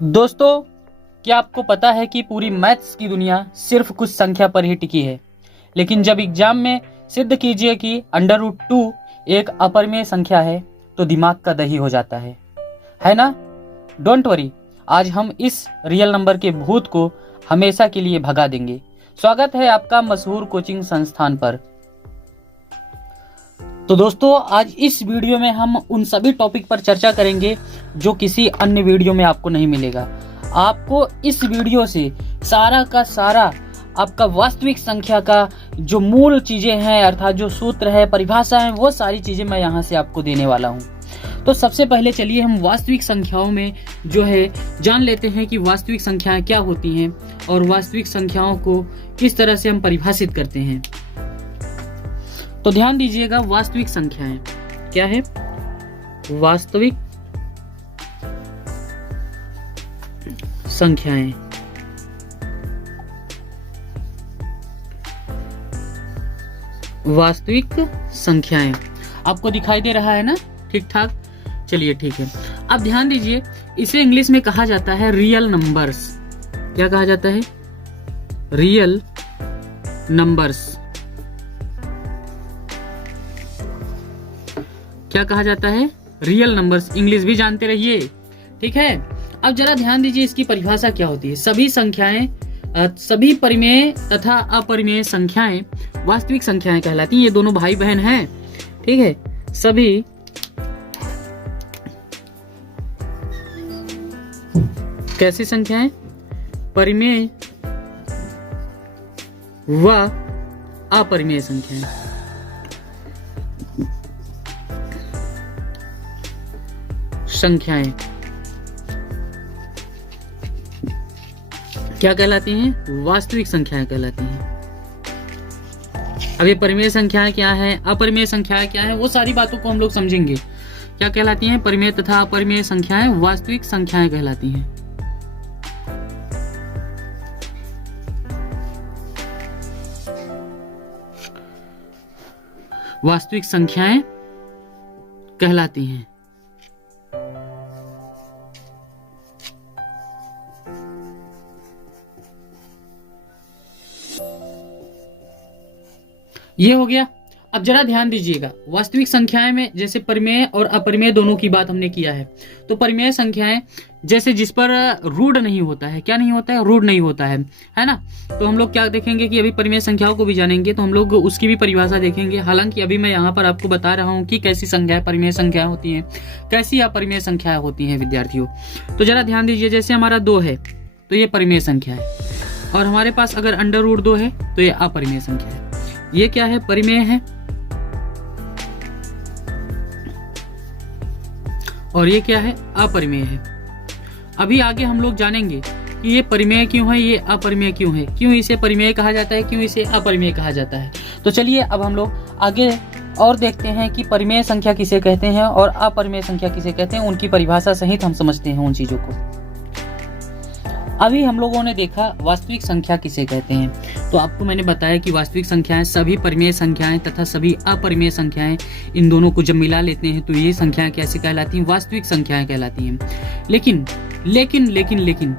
दोस्तों, क्या आपको पता है कि पूरी मैथ्स की दुनिया सिर्फ कुछ संख्या पर ही टिकी है। लेकिन जब एग्जाम में सिद्ध कीजिए कि √2 एक अपरिमेय संख्या है तो दिमाग का दही हो जाता है ना। डोंट वरी, आज हम इस रियल नंबर के भूत को हमेशा के लिए भगा देंगे। स्वागत है आपका मशहूर कोचिंग संस्थान पर। तो दोस्तों, आज इस वीडियो में हम उन सभी टॉपिक पर चर्चा करेंगे जो किसी अन्य वीडियो में आपको नहीं मिलेगा। आपको इस वीडियो से सारा का सारा आपका वास्तविक संख्या का जो मूल चीजें हैं, अर्थात जो सूत्र है, परिभाषा है, वो सारी चीजें मैं यहाँ से आपको देने वाला हूँ। तो सबसे पहले चलिए हम वास्तविक संख्याओं में जो है जान लेते हैं कि वास्तविक संख्याएं क्या होती हैं और वास्तविक संख्याओं को किस तरह से हम परिभाषित करते हैं। तो ध्यान दीजिएगा, वास्तविक संख्याएं क्या है? वास्तविक संख्याएं वास्तविक संख्याएं आपको दिखाई दे रहा है ना? ठीक ठाक, चलिए ठीक है। अब ध्यान दीजिए, इसे इंग्लिश में कहा जाता है रियल नंबर्स। क्या कहा जाता है? Real numbers. क्या कहा जाता है? Real numbers. इंग्लिश भी जानते रहिए, ठीक है। अब जरा ध्यान दीजिए, इसकी परिभाषा क्या होती है। सभी संख्याएं, सभी परिमेय तथा अपरिमेय संख्याएं वास्तविक संख्याएं कहलाती हैं। ये दोनों भाई बहन हैं, ठीक है। सभी कैसी संख्याएं? परिमेय व अपरिमेय संख्याएं। संख्याएं क्या कहलाती हैं? वास्तविक संख्याएं कहलाती हैं। अब ये परिमेय संख्याएं क्या है, अपरिमेय संख्याएं क्या है, वो सारी बातों को हम लोग समझेंगे। क्या कहलाती हैं? परिमेय तथा अपरिमेय संख्याएं वास्तविक संख्याएं कहलाती हैं। वास्तविक संख्याएं कहलाती हैं। ये हो गया। अब जरा ध्यान दीजिएगा, वास्तविक संख्याएं में जैसे परिमेय और अपरिमेय दोनों की बात हमने किया है। तो परिमेय संख्याएं जैसे जिस पर रूट नहीं होता है, क्या नहीं होता है? रूट नहीं होता है ना। तो हम लोग क्या देखेंगे कि अभी परिमेय संख्याओं को भी जानेंगे, तो हम लोग उसकी भी परिभाषा देखेंगे। हालांकि अभी मैं यहाँ पर आपको बता रहा हूँ कि कैसी संख्याएं परिमेय संख्याएं होती हैं, कैसी अपरिमेय संख्याएं होती हैं विद्यार्थियों। तो जरा ध्यान दीजिए, जैसे हमारा 2 है तो ये परिमेय संख्या है, और हमारे पास अगर √2 है तो ये अपरिमेय संख्या है। ये क्या है? परिमेय है। और ये क्या है? अपरिमेय है। अभी आगे हम लोग जानेंगे कि ये परिमेय क्यों है, ये अपरिमेय क्यों है, क्यों इसे परिमेय कहा जाता है, क्यों इसे अपरिमेय कहा जाता है। तो चलिए अब हम लोग आगे और देखते हैं कि परिमेय संख्या किसे कहते हैं और अपरिमेय संख्या किसे कहते हैं। उनकी परिभाषा सहित हम समझते हैं उन चीजों को। अभी हम लोगों ने देखा वास्तविक संख्या किसे कहते हैं। तो आपको मैंने बताया कि वास्तविक संख्याएं सभी परिमेय संख्याएं तथा सभी अपरिमेय संख्याएं, इन दोनों को जब मिला लेते हैं तो ये संख्याएं कैसी कहलाती हैं? वास्तविक संख्याएं कहलाती हैं। लेकिन लेकिन लेकिन लेकिन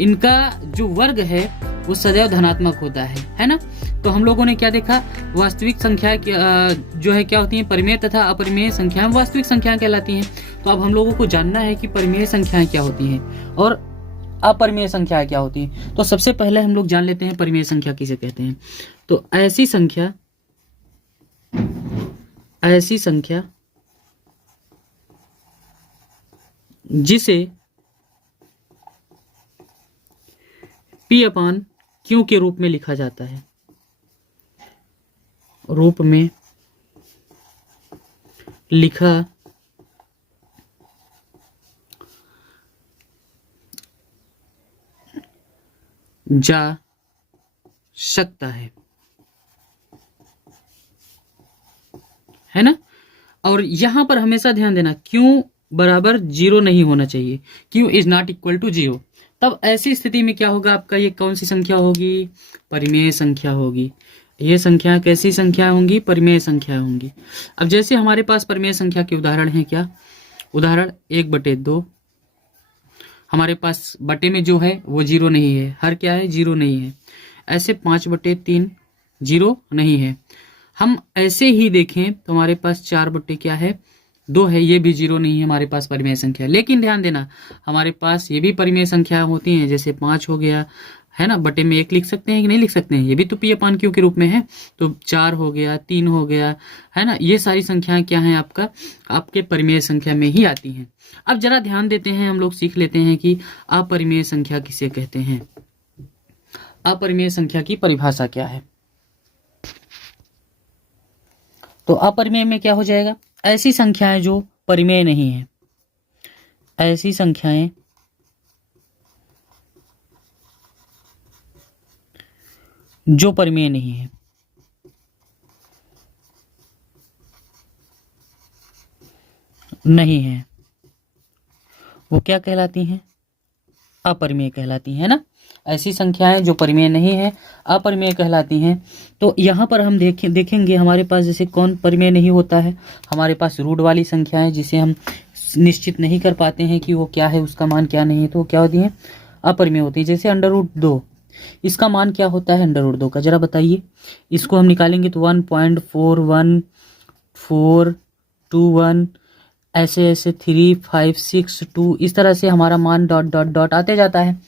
इनका जो वर्ग है वो सदैव धनात्मक होता है ना। तो हम लोगों ने क्या देखा? वास्तविक संख्या जो है क्या होती है? परिमेय तथा अपरिमेय संख्याएं वास्तविक संख्याएं कहलाती हैं। तो अब हम लोगों को जानना है कि परिमेय संख्याएं क्या होती हैं और अपरिमेय संख्या क्या होती है। तो सबसे पहले हम लोग जान लेते हैं परिमेय संख्या किसे कहते हैं। तो ऐसी संख्या जिसे P/Q के रूप में लिखा जाता है, रूप में लिखा जा सकता है ना। और यहां पर हमेशा ध्यान देना, Q बराबर 0 नहीं होना चाहिए। Q is not equal to 0। तब ऐसी स्थिति में क्या होगा आपका? ये कौन सी संख्या होगी? परिमेय संख्या होगी। ये संख्या कैसी संख्या होंगी? परिमेय संख्या होंगी। अब जैसे हमारे पास परिमेय संख्या के उदाहरण हैं, क्या उदाहरण? 1/2। हमारे पास बटे में जो है वो 0 नहीं है, हर क्या है 0 नहीं है। ऐसे 5/3 0 नहीं है। हम ऐसे ही देखें तो हमारे पास 4 क्या है 2 है, ये भी 0 नहीं है हमारे पास परिमेय संख्या। लेकिन ध्यान देना हमारे पास ये भी परिमेय संख्या होती हैं, जैसे 5 हो गया है ना, बटे में 1 लिख सकते हैं कि नहीं लिख सकते हैं, ये भी तो P/Q के रूप में है। तो 4 हो गया, 3 हो गया है ना, ये सारी संख्याएं क्या हैं आपके परिमेय संख्या में ही आती हैं। अब जरा ध्यान देते हैं, हम लोग सीख लेते हैं कि अपरिमेय संख्या किसे कहते हैं। अपरिमेय संख्या की परिभाषा क्या है। तो अपरिमेय में क्या हो जाएगा, ऐसी संख्याएं जो परिमेय नहीं है, ऐसी संख्याएं जो परिमेय नहीं है। नहीं है वो क्या कहलाती हैं, अपरिमेय कहलाती है ना। ऐसी संख्याएं जो परिमेय नहीं है अपरिमेय कहलाती हैं। तो यहाँ पर हम देखेंगे हमारे पास जैसे कौन परिमेय नहीं होता है, हमारे पास रूट वाली संख्याएं जिसे हम निश्चित नहीं कर पाते हैं कि वो क्या है, उसका मान क्या नहीं है, तो वो क्या होती हैं, अपरिमेय होती है। जैसे √2, इसका मान क्या होता है √2 का, जरा बताइए। इसको हम निकालेंगे तो 1.41421 ऐसे ऐसे 3 5 6 2 इस तरह से हमारा मान डॉट डॉट डॉट आते जाता है।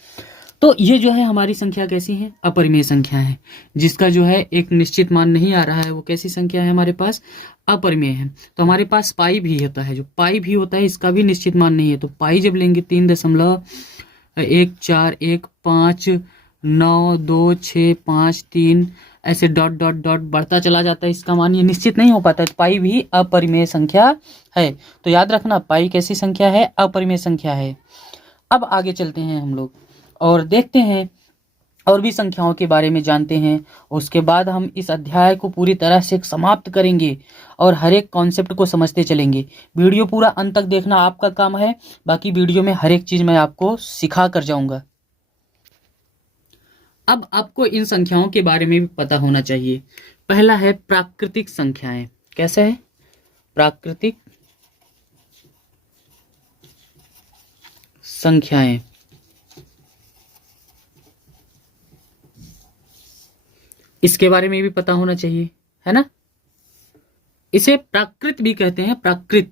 तो ये जो है हमारी संख्या कैसी है, अपरिमेय संख्या है, जिसका जो है एक निश्चित मान नहीं आ रहा है, वो कैसी संख्या है हमारे पास, अपरिमेय है। तो हमारे पास पाई भी होता है, जो पाई भी होता है इसका भी निश्चित मान नहीं है। तो पाई जब लेंगे 3.14159265 ऐसे डॉट डॉट डॉट बढ़ता चला जाता है इसका मान, ये निश्चित नहीं हो पाता है। तो पाई भी अपरिमेय संख्या है। तो याद रखना पाई कैसी संख्या है, अपरिमेय संख्या है। अब आगे चलते हैं हम लोग और देखते हैं और भी संख्याओं के बारे में जानते हैं। उसके बाद हम इस अध्याय को पूरी तरह से समाप्त करेंगे और हर एक कॉन्सेप्ट को समझते चलेंगे। वीडियो पूरा अंत तक देखना आपका काम है, बाकी वीडियो में हर एक चीज मैं आपको सिखा कर जाऊंगा। अब आपको इन संख्याओं के बारे में भी पता होना चाहिए। पहला है प्राकृतिक संख्याएं। कैसे है, प्राकृतिक संख्याएं। इसके बारे में भी पता होना चाहिए, है ना। इसे प्राकृत भी कहते हैं, प्राकृत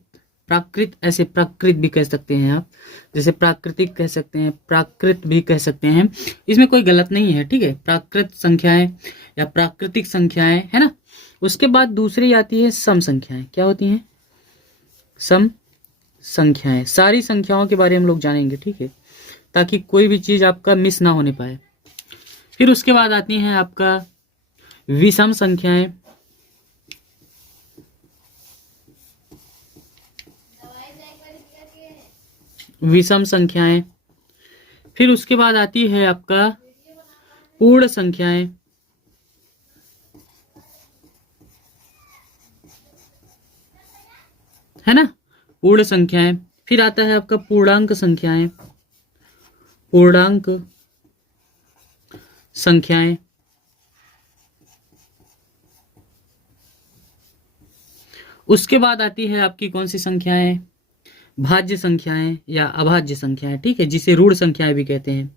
ऐसे प्राकृत भी कह सकते हैं आप, जैसे प्राकृतिक कह सकते हैं, प्राकृत भी कह सकते हैं, इसमें कोई गलत नहीं है, ठीक है। प्राकृत संख्याएं या प्राकृतिक संख्याएं, है ना। उसके बाद दूसरी आती है सम संख्याएं। क्या होती हैं, सम संख्याएं। सारी संख्याओं के बारे में हम लोग जानेंगे, ठीक है, ताकि कोई भी चीज आपका मिस ना होने पाए। फिर उसके बाद आती हैं आपका विषम संख्याएं। विषम संख्याएं। फिर उसके बाद आती है आपका पूर्ण संख्याएं, है ना, पूर्ण संख्याएं। फिर आता है आपका पूर्णांक संख्याएं, पूर्णांक संख्याएं। उसके बाद आती है आपकी कौन सी संख्याएं, भाज्य संख्याएं या अभाज्य संख्याएं, ठीक है, जिसे ऋण संख्याएं भी कहते हैं,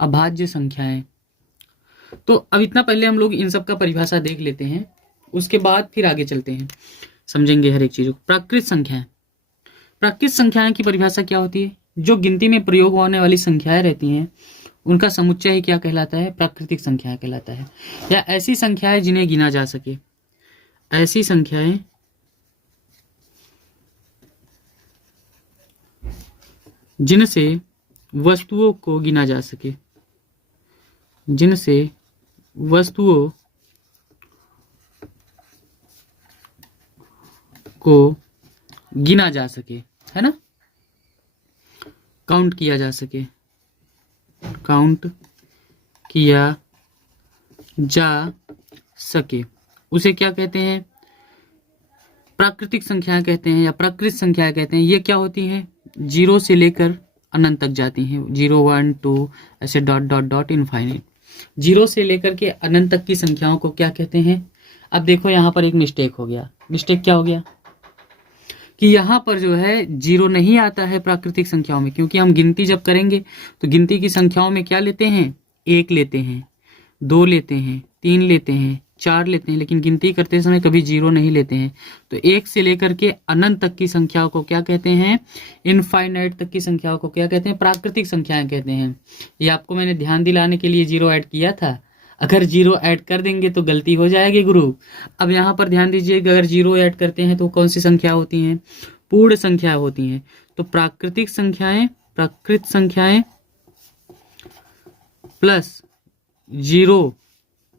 अभाज्य संख्याएं। तो अब इतना पहले हम लोग इन सब का परिभाषा देख लेते हैं, उसके बाद फिर आगे चलते हैं, समझेंगे हर एक चीज को। प्राकृत संख्याएं। प्राकृत संख्याएं की परिभाषा क्या होती है, जो गिनती में प्रयोग होने वाली संख्याएं रहती हैं उनका समुच्चय ही क्या कहलाता है, प्राकृतिक संख्याएं कहलाता है। या ऐसी संख्याएं जिन्हें गिना जा सके, ऐसी संख्याएं जिनसे वस्तुओं को गिना जा सके, जिनसे वस्तुओं को गिना जा सके, है ना, काउंट किया जा सके, काउंट किया जा सके, उसे क्या कहते हैं, प्राकृतिक संख्याएं कहते हैं या प्राकृत संख्याएं कहते हैं। ये क्या होती हैं, 0 से लेकर अनंत तक जाती हैं, 0 1 2 ऐसे डॉट डॉट डॉट इनफाइनाइट। 0 से लेकर के अनंत तक की संख्याओं को क्या कहते हैं। अब देखो यहाँ पर एक मिस्टेक हो गया। मिस्टेक क्या हो गया, कि यहाँ पर जो है जीरो नहीं आता है प्राकृतिक संख्याओं में, क्योंकि हम गिनती जब करेंगे तो गिनती की संख्याओं में क्या लेते हैं, 1 लेते हैं, 2 लेते हैं, 3 लेते हैं, 4 लेते हैं, लेकिन गिनती करते समय कभी जीरो नहीं लेते हैं। तो 1 से लेकर के अनंत तक की संख्याओं को क्या कहते हैं, इनफाइनाइट तक की संख्याओं को क्या कहते हैं, प्राकृतिक संख्याएं कहते हैं। ये आपको मैंने ध्यान दिलाने के लिए जीरो ऐड किया था, अगर जीरो ऐड कर देंगे तो गलती हो जाएगी गुरु। अब यहाँ पर ध्यान दीजिए कि अगर जीरो ऐड करते हैं तो कौन सी संख्या होती हैं, पूर्ण संख्या होती हैं। तो प्राकृतिक संख्याएं, प्राकृत संख्याएं प्लस जीरो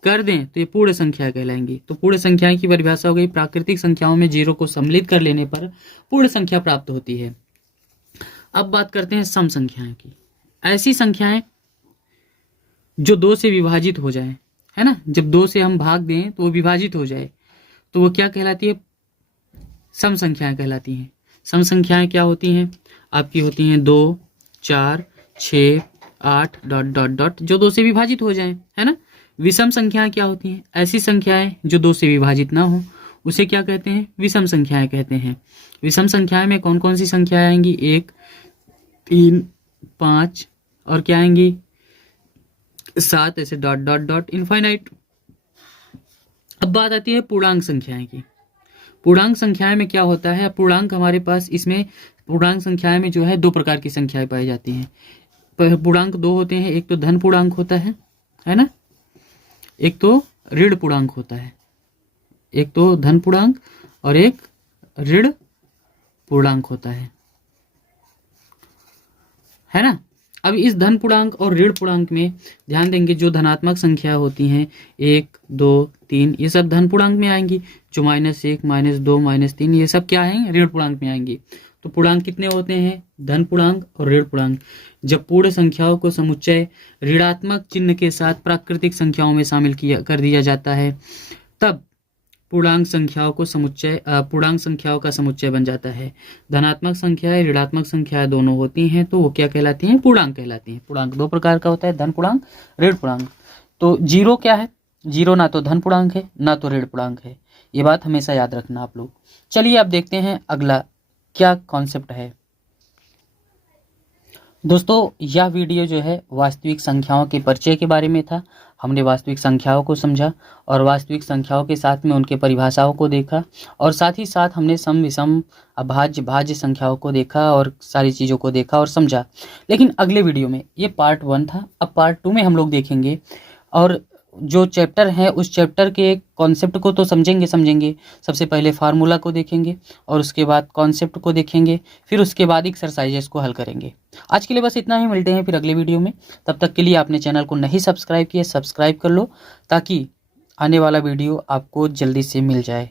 कर दें तो ये पूर्ण संख्या कहलाएंगी। तो पूर्ण संख्याएं की परिभाषा हो गई, प्राकृतिक संख्याओं में जीरो को सम्मिलित कर लेने पर पूर्ण संख्या प्राप्त होती है। अब बात करते हैं सम संख्याएं की। ऐसी संख्याएं जो 2 से विभाजित हो जाए, है ना, जब 2 से हम भाग दें तो वो विभाजित हो जाए तो वो क्या कहलाती है, सम संख्याएं कहलाती हैं। सम संख्याएं क्या होती हैं, आपकी होती हैं 2, 4, 6, 8 डॉट डॉट डॉट, जो 2 से विभाजित हो जाएं, है ना। विषम संख्याएं क्या होती हैं, ऐसी संख्याएं जो 2 से विभाजित ना हो, उसे क्या कहते हैं, विषम संख्याएं कहते हैं। विषम संख्याएं में कौन कौन सी संख्याएं आएंगी, 1, 3, 5 और क्या आएंगी, 7, ऐसे डॉट डॉट डॉट इनफाइनाइट। अब बात आती है पूर्णांक संख्याएं की। पूर्णांक संख्याएं में क्या होता है, पूर्णांक हमारे पास, इसमें पूर्णांक संख्याएं में जो है 2 प्रकार की संख्याएं पाई जाती हैं। पूर्णांक 2 होते हैं, एक तो धन पूर्णांक होता है ना, एक तो ऋण पूर्णांक होता है। एक तो धन पूर्णांक और एक ऋण पूर्णांक होता है ना। अब इस धन पूर्णांक और ऋण पूर्णांक में ध्यान देंगे, जो धनात्मक संख्या होती हैं 1, 2, 3 ये सब धन पूर्णांक में आएंगी, जो -1, -2, -3 ये सब क्या है, ऋण पूर्णांक में आएंगी। तो पूर्णांक कितने होते हैं, धन पूर्णांक और ऋण पूर्णांक। जब पूर्ण संख्याओं को समुच्चय ऋणात्मक चिन्ह के साथ प्राकृतिक संख्याओं में शामिल कर दिया जाता है, तब पूर्णांक संख्याओं को समुच्चय पूर्णांक संख्याओं का समुच्चय बन जाता है। धनात्मक संख्याएं, ऋणात्मक संख्याएं दोनों होती हैं तो वो क्या कहलाती हैं, पूर्णांक कहलाती हैं। पूर्णांक 2 प्रकार का होता है, धन पूर्णांक, ऋण पूर्णांक। तो जीरो क्या है, जीरो ना तो धन पूर्णांक है ना तो ऋण पूर्णांक है, ये बात हमेशा याद रखना आप लोग। चलिए अब देखते हैं अगला क्या कॉन्सेप्ट है। दोस्तों यह वीडियो जो है वास्तविक संख्याओं के परिचय के बारे में था। हमने वास्तविक संख्याओं को समझा और वास्तविक संख्याओं के साथ में उनके परिभाषाओं को देखा, और साथ ही साथ हमने सम, विषम, अभाज्य, भाज्य संख्याओं को देखा और सारी चीज़ों को देखा और समझा। लेकिन अगले वीडियो में, ये पार्ट 1 था, अब पार्ट 2 में हम लोग देखेंगे और जो चैप्टर है उस चैप्टर के कॉन्सेप्ट को तो समझेंगे। सबसे पहले फार्मूला को देखेंगे और उसके बाद कॉन्सेप्ट को देखेंगे, फिर उसके बाद एक्सरसाइजेस को हल करेंगे। आज के लिए बस इतना ही, मिलते हैं फिर अगले वीडियो में। तब तक के लिए आपने चैनल को नहीं सब्सक्राइब किया, सब्सक्राइब कर लो ताकि आने वाला वीडियो आपको जल्दी से मिल जाए।